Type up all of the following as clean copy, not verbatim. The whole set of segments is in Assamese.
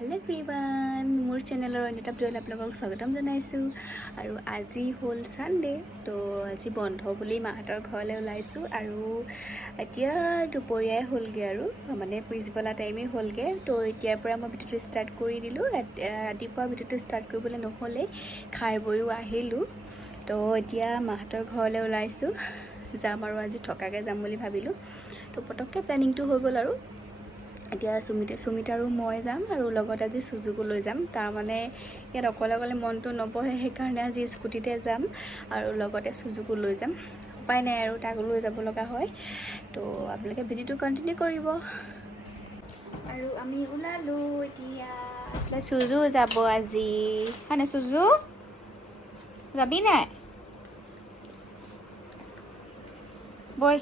हेलो एवरीवन मोर चेनेलर अन्य এটা ভিডিঅ'ত আপোনালোকক স্বাগতম জনাইছোঁ আৰু আজি হ'ল সানডে তো আজি বন্ধ বুলি মাহঁতৰ ঘৰলৈ ওলাইছোঁ আৰু এতিয়া দুপৰীয়াই হ'লগে আৰু মানে পিছবেলা টাইমে হ'লগে তো এতিয়াৰ পৰা মই ভিডিঅ'টো ষ্টাৰ্ট কৰি দিলোঁ ৰাতিপুৱা ভিডিঅ'টো ষ্টাৰ্ট কৰিবলৈ নহ'লে খাই বৈও আহিলোঁ তো এতিয়া মাহঁতৰ ঘৰলৈ ওলাইছোঁ যাম আৰু আজি থকাকৈ যাম বুলি ভাবিলোঁ তো পটককৈ প্লেনিংটো হৈ গ'ল আৰু এতিয়া সুমিতা আৰু মই যাম আৰু লগত আজি সুজুকো লৈ যাম তাৰ মানে ইয়াত অকলে অকলে মনটো নবহে সেইকাৰণে আজি স্কুটিতে যাম আৰু লগতে সুজুকো লৈ যাম উপায় নাই আৰু তাক লৈ যাব লগা হয় তো আপোনালোকে ভিডিঅ'টো কন্টিনিউ কৰিব আৰু আমি ওলালো এতিয়া সুজু যাব আজি হয়নে সুজু যাবি নাই বই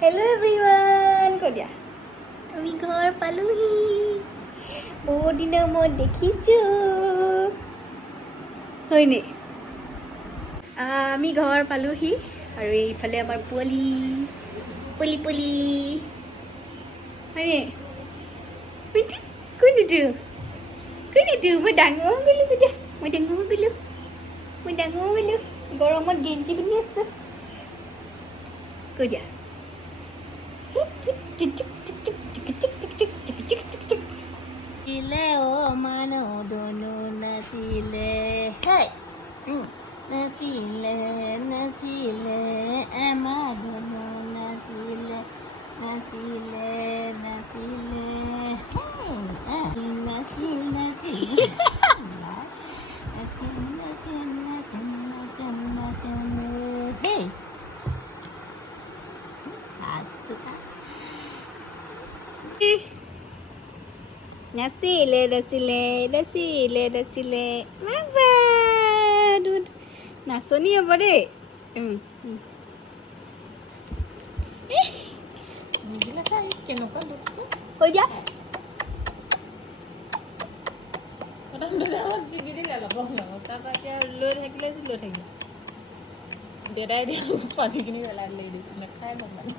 হেল্ল' এভৰিৱান কৈ দিয়া আমি ঘৰ পালোহি বহুত দিনৰ মূৰত দেখিছোঁ হয়নে আমি ঘৰ পালোহি আৰু এইফালে আমাৰ পোৱালি পলি পলি হয়নে কোনটো মই ডাঙৰ গ'লোঁ এতিয়া মই ডাঙৰ গ'লোঁ গৰমত গেঞ্জি পিন্ধি আছোঁ কৈ দিয়া নাচিলে ও মানো দোনো নাচিলে হে নাচিলে নাচিলে আমা দোনো নাচিলে নাচিলে নাচিলে নাচিল নাচিল hey নাচিলে নাচনি হ'ব দেই হৈ যা দেউতাই দিয়া পানীখিনি পেলাই লৈ দিছোঁ নাখাই নাপায়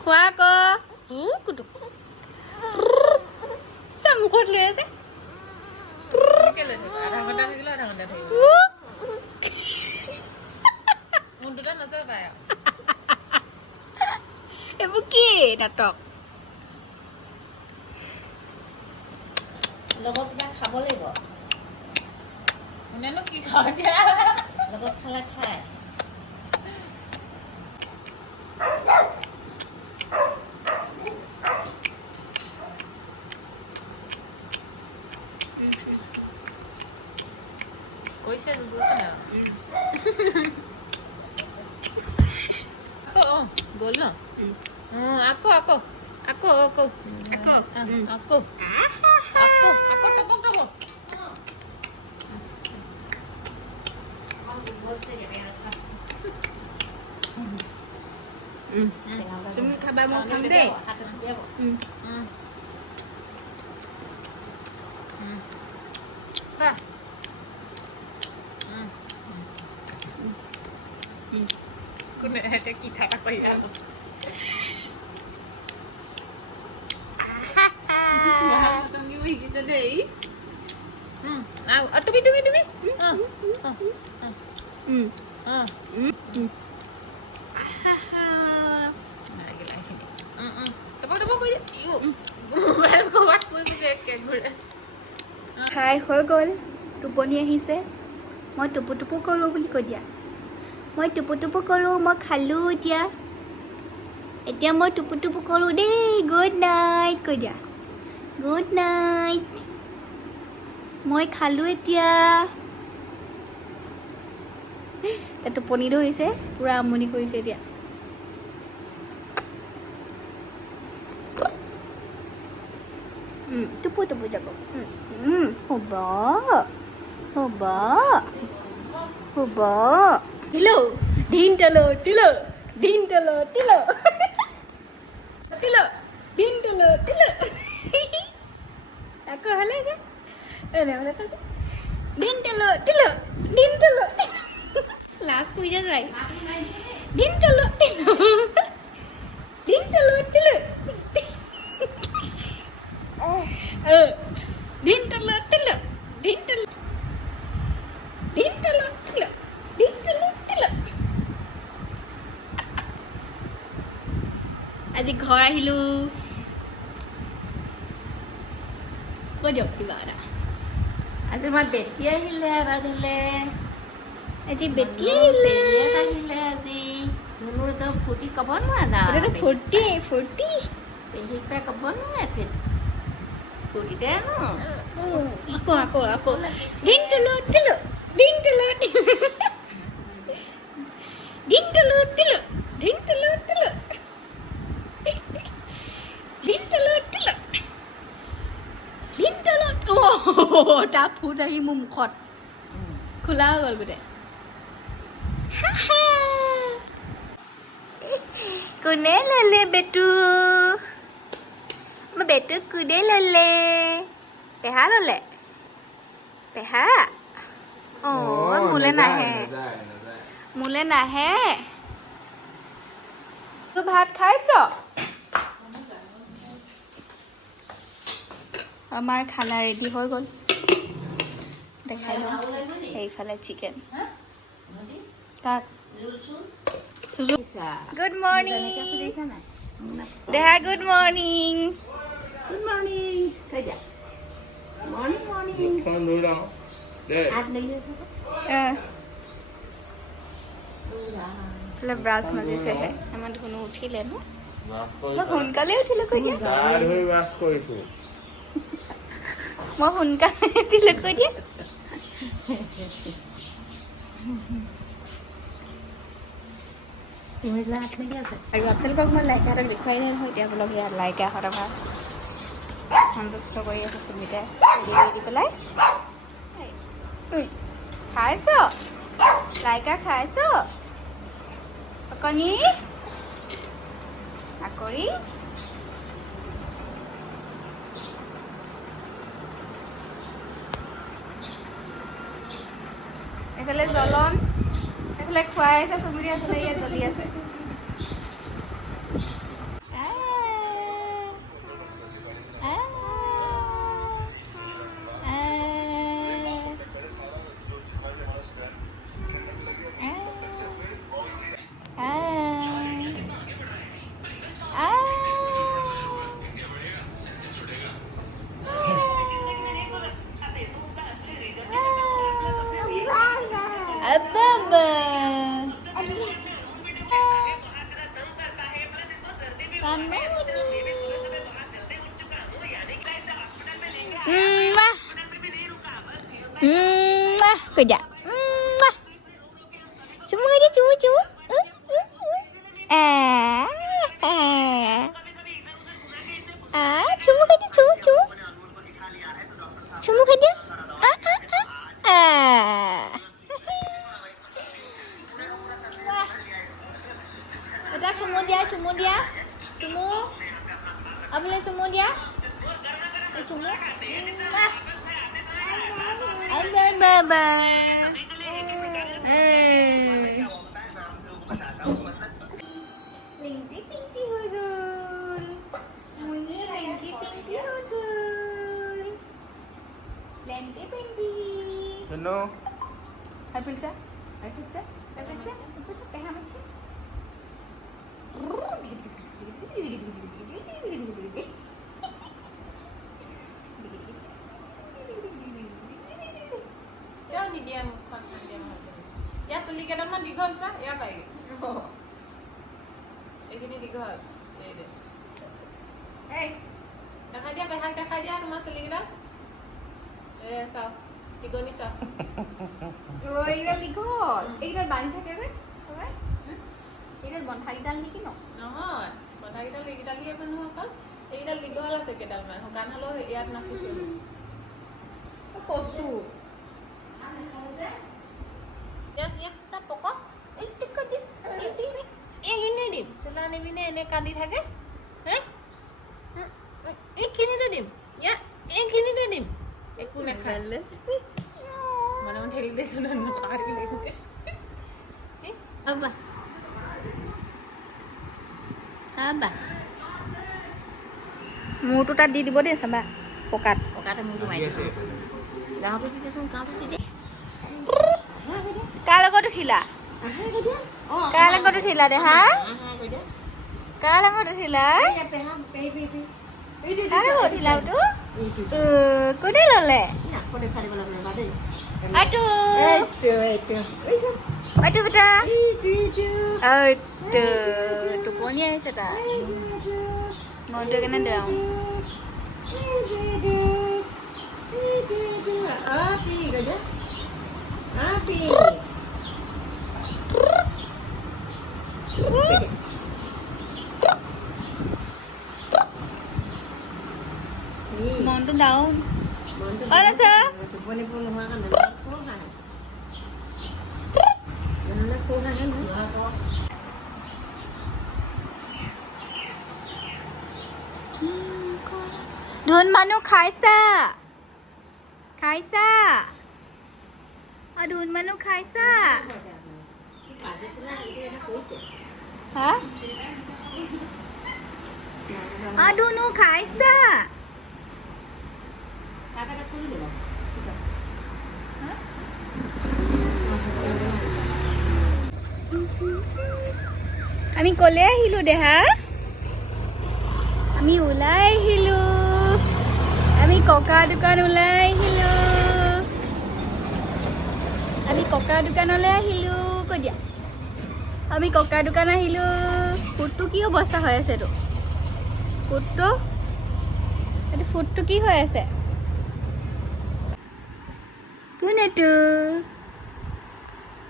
খোৱা কুটু মুখত লৈ আছে এইবোৰ কি নাটক লগত কিবা খাব লাগিব কোনেনো কি খাওঁ লগত খালে খায় কৈছে গৈছে না আকৌ গ'ল ন আকৌ আকৌ আকৌ আকৌ আকৌ আকৌ আকৌ টপক টপক তুমি খাবা মই খাম দেই কোনে এতিয়া কি খাবা কই আৰু তুমি শিকিছে দেই তুমি তুমি তুমি খাই হৈ গ'ল টোপনি আহিছে মই টুপু টুপু কৰোঁ বুলি কৈ দিয়া মই টুপু টুপু কৰোঁ মই খালোঁ এতিয়া মই টুপু টুপু কৰোঁ দেই গুড নাইট কৈ দিয়া গুড নাইট মই খালোঁ এতিয়া তাৰ টোপনি ধৰিছে পূৰা আমনি কৰিছে এতিয়া টুপু টুপু যাব হ'ব হ'ব হ'ব তিলো দিন তেলো তিলো দিন তেলো তিলো তিলো দিন তেলো তিলো আকৌ হ'লে যে দিন তেলো তিলো দিন তেলো শুই যা যাই দিন চলো দিন চলো চলো দিন চলো চলো দিন চলো দিন চলো চলো দিন চলো চলো আজি ঘৰ আহিলো কৈ দিয়ক কিবা এটা আজি আমাৰ বেটি আহিলে আজি বেটি আহিলে আজি ধুনু একদম ফূৰ্তি ক'ব নোৱাৰা এটাতো ফূৰ্তি ফূৰ্তি পেহীক পাই ক'ব নোৱাৰে ফূৰ্তিতে আকৌ আকৌ আকৌ দিন তলো তলো দিন তলো দিন তলো তলো দিন তলো তলো দিন তলো তলো দিন তলো তাৰ ফুট আহি মোৰ মুখত খোলা হৈ গ'ল গোটেই কোনে ল'লে বেটু মই বেটু কোনে ল'লে পেহা ল'লে পেহা মোলে নাহে মোলে নাহে তো ভাত খাইছ আমাৰ খানা ৰেডি হৈ গ'ল দেখাই লওঁ এইফালে চিকেন কাক গুড মৰ্ণিং দেহা গুড মৰ্ণিং গুড মৰ্ণিং কৈ দিয়া মৰ্ণিং মৰ্ণিং আগ লাগি আছে ব্ৰাছ মাজিছেহে আমাৰ ধুনু উঠিলে ন মই সোনকালে উঠিলো কৈ দিয়া মই সোনকালে উঠিলো কৈ দিয়া আৰু আপোনালোকক মই লাইকাহঁতক দেখুৱাই নাই নহয় এতিয়া বোলক ইয়াত লাইকাহঁতৰ পৰা সন্তুষ্ট কৰি আছে সুবিধাই দি পেলাই খাইছ লাইকা খাইছ কণী আকৰি এইফালে জ্বলন এইফালে খুৱাই আছে চুবুৰীয়া এইফালে ইয়াত জ্বলি আছে কৈ দিয়া চুমু কৈ দিয়া চুমু চুমু চুমু কৈ দিয়া চুমু চুমু চুমু কৈ দিয়া এটা চুমু দিয়া চুমু দিয়া চুমু আপুনি চুমু দিয়া চুমু বাবা পিংকি পিংকি হৈ গ'ল মুনি পিংকি পিংকি হৈ গ'ল লেংটি Pinky Hello. Hai pizza hai pizza hai pizza peha macam Jangan di dia muka dia mau. Ya suli ke dalam di gol sah, ya baik. Ini di gol. Ini. Hey, kakak dia behak kakak dia rumah suli ke dalam. Sah, di gol ni sah. এইডাল দীঘল এইডাল বান্ধি থাকে যে এইডাল বন্ধা কেইডাল নেকি ন নহয় বন্ধা কেইডাল এইকেইডাল দিয়ে মানুহ অকল এইডাল দীঘল আছে কেইডালমান শুকান হ'লেও ইয়াত নাচি ফুৰিব কচু ইয়াত তাত পকক এই টিকা দিম এইখিনি দিম চোলা নিবিনে এনে কান্দি থাকে হে এইখিনিতে দিম ইয়াত এইখিনিতে দিম একো নাখায় মানে ঠেলি দিছোঁ নাথাকিলে Apa? Apa? মূৰটো তাত দি দিব দেই চাবা পকাত Pokoknya mau cuma itu. Dah harus itu semua kamu sih. কাৰ লগত উঠিলা কাৰ লগত উঠিলা দেহা কাৰ লগত উঠিলা কাৰ লগত উঠিলা তো কোনে ল'লে আইটো আইটো বেটা আইটো টোপনি আহিছে তাৰ মনটো কেনে দেওঁ Api gede. Api. মনটো down Mana sah? Ceponi pun makan dan makan. Mana makan kan? ধুন মানুহ খাইছা খাইছা ধুন মানুহ খাইছা হা ধুনু খাইছা আমি কলে আহিলো দেহা আমি ওলাই আহিলো আমি ককা দোকান ওলাই আহিলো আমি ককা দোকানলৈ আহিলো কৈ দিয়া আমি ককা দোকান আহিলো ফুটটো কি অৱস্থা হৈ আছে তো ফুটটো এইটো ফুটটো কি হৈ আছে কোন এইটো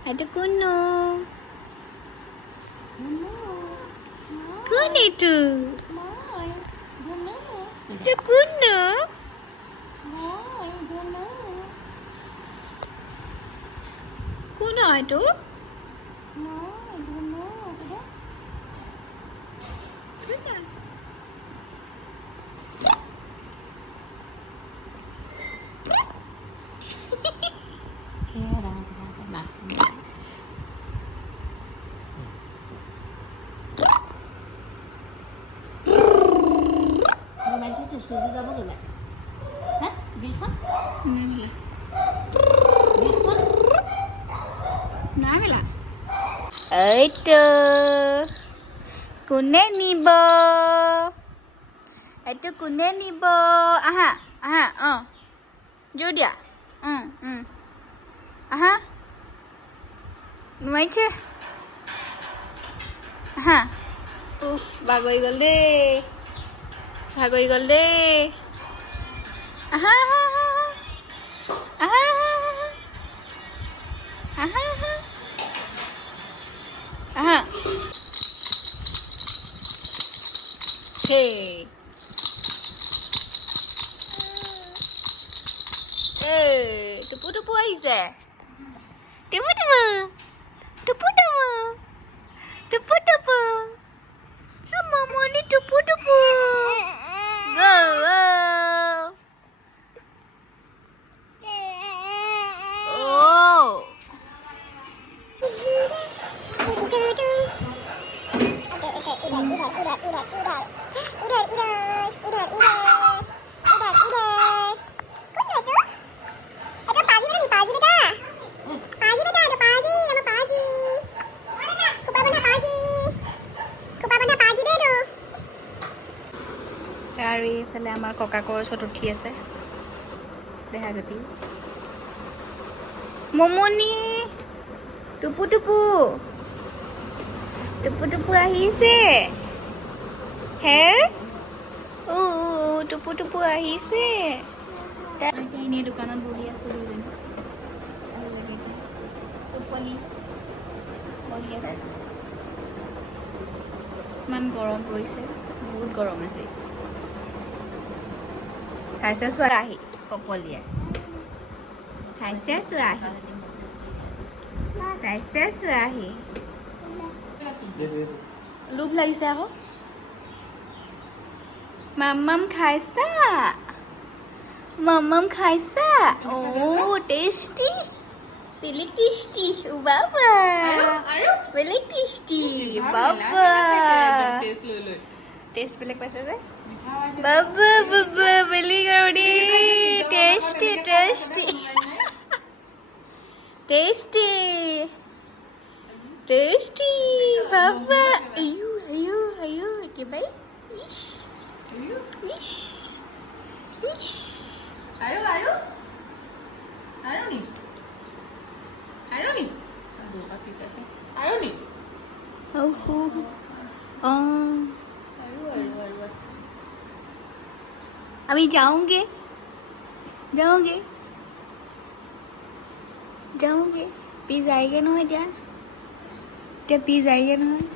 এইটো কোননো কোন এইটো itu kuno kuno itu Susu apa boleh? Hah? Bilfon? Namila. Bilfon? Namila. Itu. Kune nibo. Itu kune nibo. Aha, aha, oh. Judia. Aha. Nuai ce. Aha. Bagoi gol deh. ভাগৰি গ'ল দেই আহা আহা আহা আহা হে টুপু টুপু আহিছে টুপু টুপু টুপু টুপু টুপু টুপু মমনি টুপু টুপু আৰু এইফালে আমাৰ ককাকৰ ওচৰত উঠি আছে দেহা গতি মমনি টুপু টুপু টুপু টুপু আহিছে হে টুপু টুপু আহিছে এনেই দোকানত বহি আছো দুজনী টোপনি বহি আছে ইমান গৰম পৰিছে বহুত গৰম আছে চাইছে চোৱা আহি কপলিয়াই চাইছে চোৱা আহি চাইছে চোৱা আহি লোভ লাগিছে আকৌ মাম্মাম খাইছা মাম্মাম খাইছা টেষ্টি really tasty বাবা Very tasty. Baba. Baba. Taste লৈ লৈ Taste বেলেগ পাইছে যে মিঠা আছে Baba, Baba, very good. Tasty, tasty. Tasty. Tasty. Baba. Ayu. Okay, bye. Ish. Ish. Ish. আৰু নি চাবো পাতি আছে আৰু নি Oh. আৰু আছে अभी जाओगे पी जाएगा নহয় এতিয়া পি যায়গে নহয়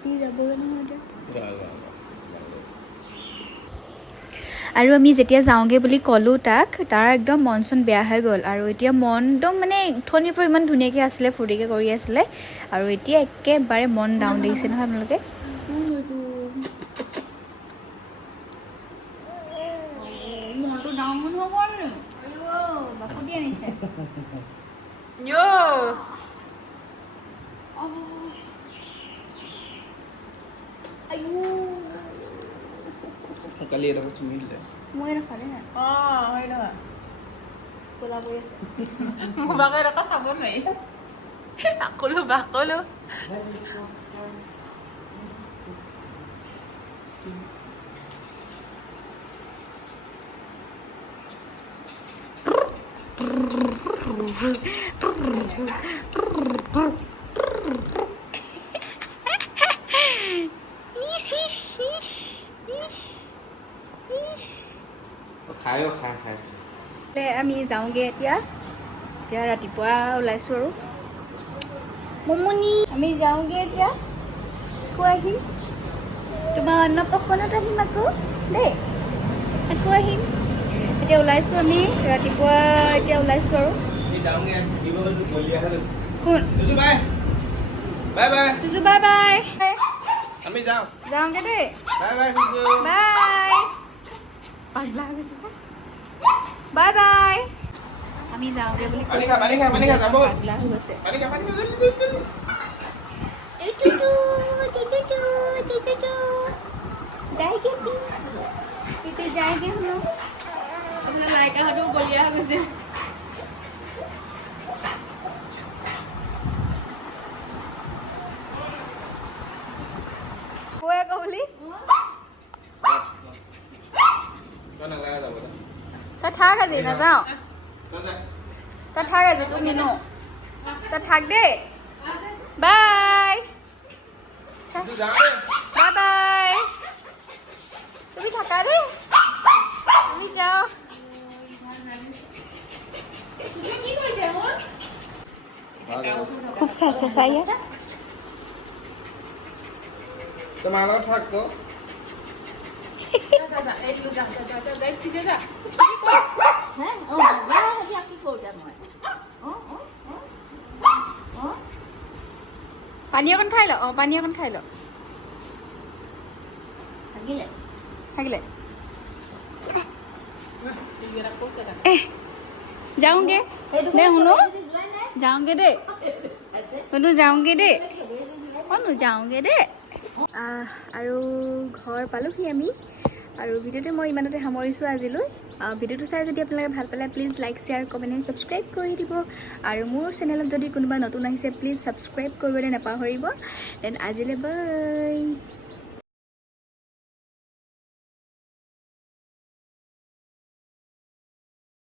পি যাবগৈ নহয় এতিয়া আৰু আমি যেতিয়া যাওঁগে বুলি ক'লোঁ তাক তাৰ একদম মন চন বেয়া হৈ গ'ল আৰু এতিয়া মন একদম মানে উঠনিৰ পৰা ইমান ধুনীয়াকৈ আছিলে ফূৰ্তিকৈ কৰি আছিলে আৰু এতিয়া একেবাৰে মন ডাউন দেখিছে নহয় আপোনালোকে মনটো ডাউন হৈ গ'ল বাপুতি আনিছে Yo! কালি এটা বস্তু মিলিলে মই এটা খালে নাই হয় নহয় ক'লা পৰি মোবাকে এনেকুৱা চাব নোৱাৰি বাকলো খাই আমি যাওঁগৈ এতিয়া ৰাতিপুৱা ওলাইছোঁ আৰু মমনি আমি যাওঁগৈ এতিয়া আকৌ আহিম তোমাৰ অন্নপ্ৰসন্নত আহিম আকৌ দেই আকৌ আহিম এতিয়া ওলাইছোঁ আমি ৰাতিপুৱা এতিয়া ওলাইছোঁ আৰু কোন চুজু বাই বাই আমি যাওঁ যাওঁগৈ দেই বাই বাই বাই পাগলা হৈ গৈছে বাই বাই আমি যাওঁগৈ বুলি কৈছে পানী খা যাব পাগলা হৈ গৈছে পানী খা जाएंगे पीते जाएंगे हम लोग আপোনাৰ লাইকাহঁতো বলিয়া হৈ গৈছে कोई कहली নালাগে যাব तो थाक আজি ना जाओ तो थाक আজি तुम नीनो तो थाक दे बाय যাওঁ बाय बाय তুমি থাকা রে তুমি যাও কি কৈছে মোৰ खूब साइसे साइए তোমাৰ লগত থাক তো যা এইটো যা গাইছ ঠিক আছে हैं ओ बाबा আজি আপনি কোটা মই ও ও ও পানী অকণ খাই ল পানী অকণ খাই ল থাকিলে जाऊंगे दे हुनु जाऊंगे दे हुनु जाऊंगे दे हुनु जाऊंगे दे আৰু ঘৰ পালোহি আমি আৰু ভিডিঅ'টো মই ইমানতে সামৰিছোঁ আজিলৈ ভিডিঅ'টো চাই যদি আপোনালোকে ভাল পালে please like share comment and subscribe কৰি দিব আৰু মোৰ চেনেলত যদি কোনোবা নতুন আহিছে প্লিজ ছাবস্ক্ৰাইব কৰিবলৈ নাপাহৰিব দেন আজিলৈ বাই